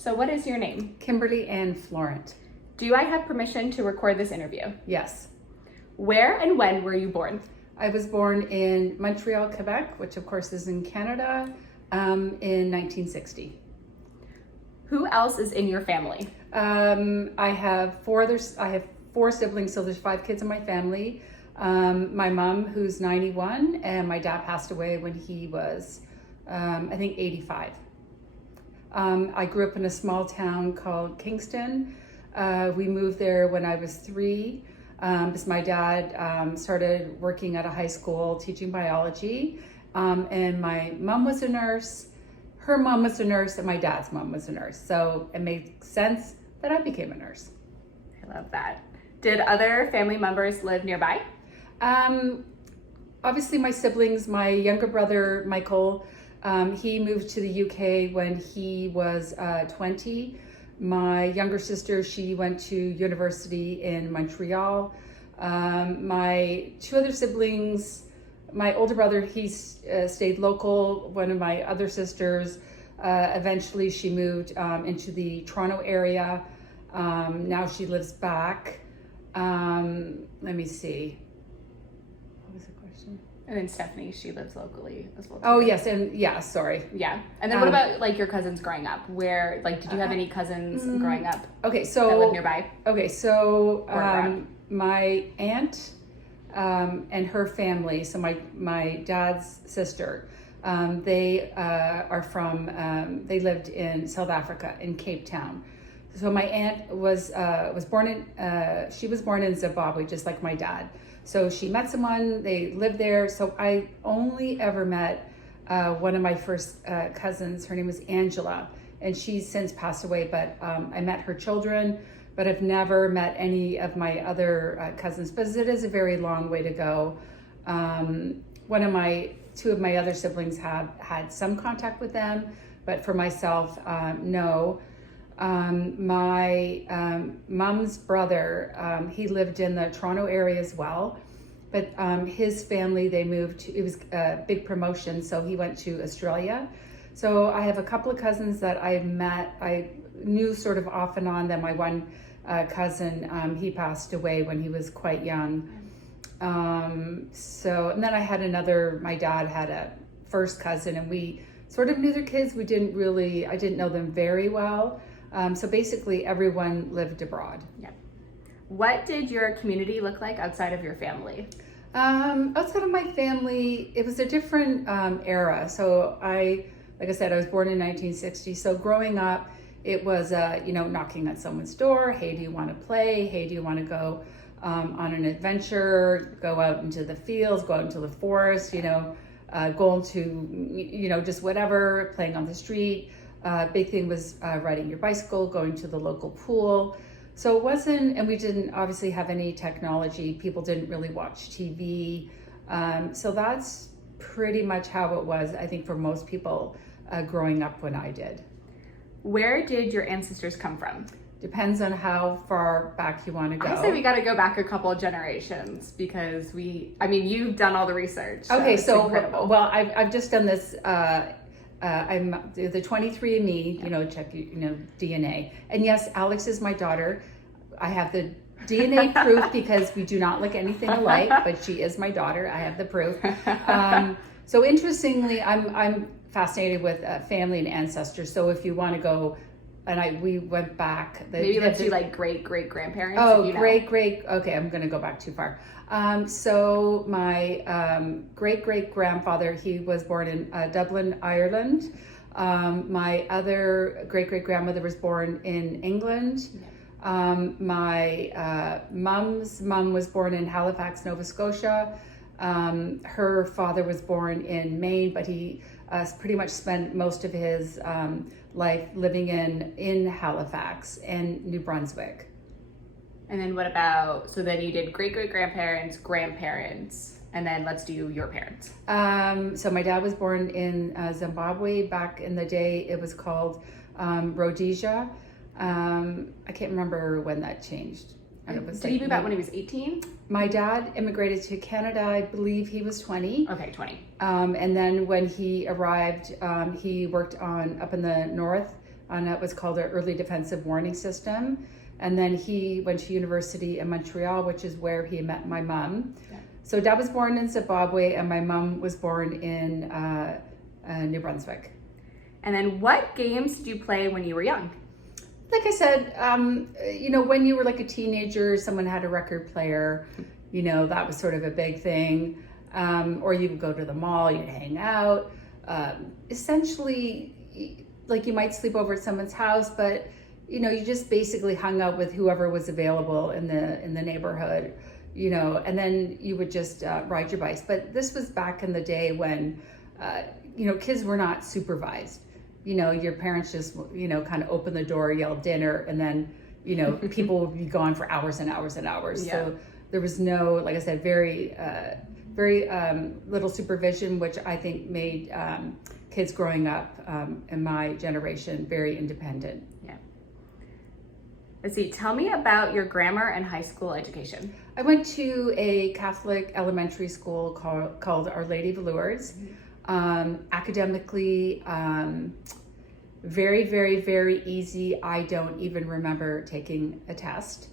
So what is your name? Kimberly Ann Florent. Do I have permission to record this interview? Yes. Where and when were you born? I was born in Montreal, Quebec, which of course is in Canada, in 1960. Who else is in your family? I have four siblings, so there's 5 kids in my family. My mom, who's 91, and my dad passed away when he was, I think, 85. I grew up in a small town called Kingston. We moved there when I was 3. Because my dad started working at a high school teaching biology, and my mom was a nurse, her mom was a nurse, and my dad's mom was a nurse. So it made sense that I became a nurse. I love that. Did other family members live nearby? Obviously my siblings, my younger brother, Michael, he moved to the UK when he was 20. My younger sister, she went to university in Montreal. My 2 other siblings, my older brother, he stayed local. One of my other sisters, eventually she moved into the Toronto area. Now she lives back. Let me see. What was the question? And then Stephanie, she lives locally as well. Oh, yes, and yeah, sorry. Yeah. And then what about like your cousins growing up? Where, like, did you have any cousins growing up Okay, so that lived nearby? Okay, so Or abroad? my aunt and her family, so my dad's sister, they are from, they lived in South Africa, in Cape Town. So my aunt was born in, she was born in Zimbabwe, just like my dad. So she met someone, they lived there. So I only ever met one of my first cousins. Her name was Angela, and she's since passed away, but I met her children, but I've never met any of my other cousins, because it is a very long way to go. 2 of my other siblings have had some contact with them, but for myself, no. My mom's brother, he lived in the Toronto area as well, but his family, they moved to, it was a big promotion, so he went to Australia. So I have a couple of cousins that I met, I knew sort of off and on. Then my one cousin, he passed away when he was quite young. And then I had my dad had a first cousin, and we sort of knew their kids. I didn't know them very well. So basically everyone lived abroad. Yeah. What did your community look like outside of your family? Outside of my family, it was a different era. So like I said, I was born in 1960. So growing up, it was, knocking on someone's door. Hey, do you want to play? Hey, do you want to go on an adventure? Go out into the fields, go out into the forest, go into, just whatever, playing on the street. Big thing was riding your bicycle, going to the local pool. So it wasn't, and we didn't obviously have any technology. People didn't really watch TV. So that's pretty much how it was, I think, for most people growing up when I did. Where did your ancestors come from? Depends on how far back you want to go. I say we got to go back a couple of generations, because you've done all the research. Okay, so incredible. Well, I've just done this. I'm the 23andMe, check, DNA. And yes, Alex is my daughter. I have the DNA proof because we do not look anything alike, but she is my daughter. I have the proof. So interestingly, I'm fascinated with family and ancestors. So if you want to go, and we went back. Maybe let's do like great-great-grandparents. Oh, great. Okay, I'm going to go back too far. So my great-great-grandfather, he was born in Dublin, Ireland. My other great-great-grandmother was born in England. My mom's mom was born in Halifax, Nova Scotia. Her father was born in Maine, but he pretty much spent most of his life living in Halifax and New Brunswick. And then so then you did great-great-grandparents, grandparents, and then let's do your parents. So my dad was born in Zimbabwe. Back in the day, it was called Rhodesia. I can't remember when that changed. Did he move out when he was 18? My dad immigrated to Canada, I believe he was 20. Okay, 20. And then when he arrived, he worked up in the north on what's called an early defensive warning system. And then he went to university in Montreal, which is where he met my mom. Yeah. So Dad was born in Zimbabwe and my mom was born in New Brunswick. And then what games did you play when you were young? Like I said, when you were like a teenager, someone had a record player, that was sort of a big thing. Or you would go to the mall, you'd hang out. Essentially, like you might sleep over at someone's house, but you just basically hung out with whoever was available in the neighborhood, and then you would just ride your bikes. But this was back in the day when, kids were not supervised. Your parents just, kind of open the door, yell dinner, and then, people would be gone for hours and hours and hours. Yeah. So there was no, like I said, very little supervision, which I think made kids growing up in my generation very independent. Yeah. Let's see, tell me about your grammar and high school education. I went to a Catholic elementary school called Our Lady of Lourdes. Academically, very, very, very easy. I don't even remember taking a test.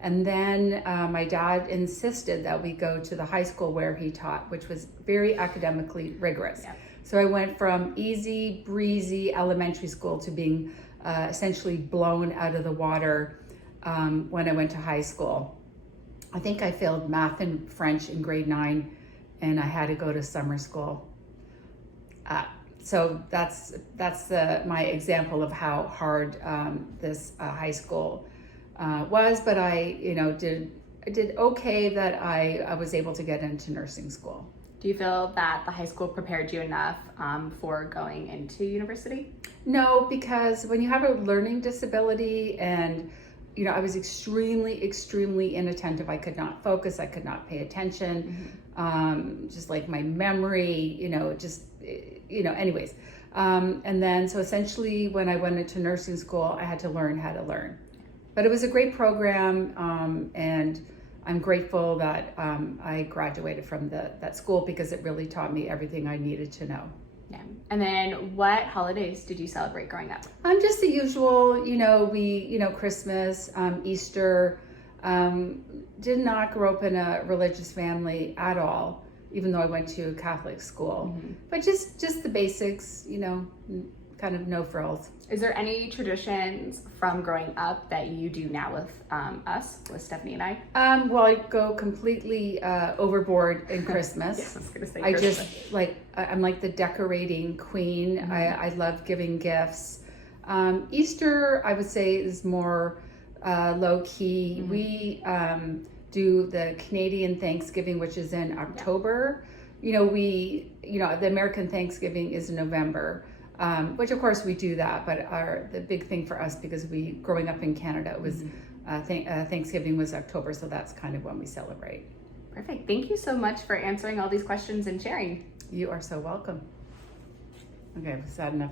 And then my dad insisted that we go to the high school where he taught, which was very academically rigorous. Yeah. So I went from easy breezy elementary school to being essentially blown out of the water when I went to high school. I think I failed math and French in grade 9 and I had to go to summer school. So that's my example of how hard this high school was, but I did okay that I was able to get into nursing school. Do you feel that the high school prepared you enough for going into university? No, because when you have a learning disability and I was extremely, extremely inattentive. I could not focus. I could not pay attention. Just like my memory, anyways. And then, so essentially when I went into nursing school, I had to learn how to learn. But it was a great program, and I'm grateful that I graduated from that school because it really taught me everything I needed to know. Yeah. And then what holidays did you celebrate growing up? Just the usual, Christmas, Easter. Did not grow up in a religious family at all, even though I went to a Catholic school. But just the basics, kind of no frills. Is there any traditions from growing up that you do now with Stephanie and I? Well, I go completely overboard in Christmas. Yeah, I was gonna say I Christmas. just I'm like the decorating queen. I love giving gifts. Easter, I would say, is more low key. We do the Canadian Thanksgiving, which is in October. The American Thanksgiving is in November. Which of course we do that, but the big thing for us, because growing up in Canada, was Thanksgiving was October, so that's kind of when we celebrate. Perfect. Thank you so much for answering all these questions and sharing. You are so welcome. Okay, was that enough?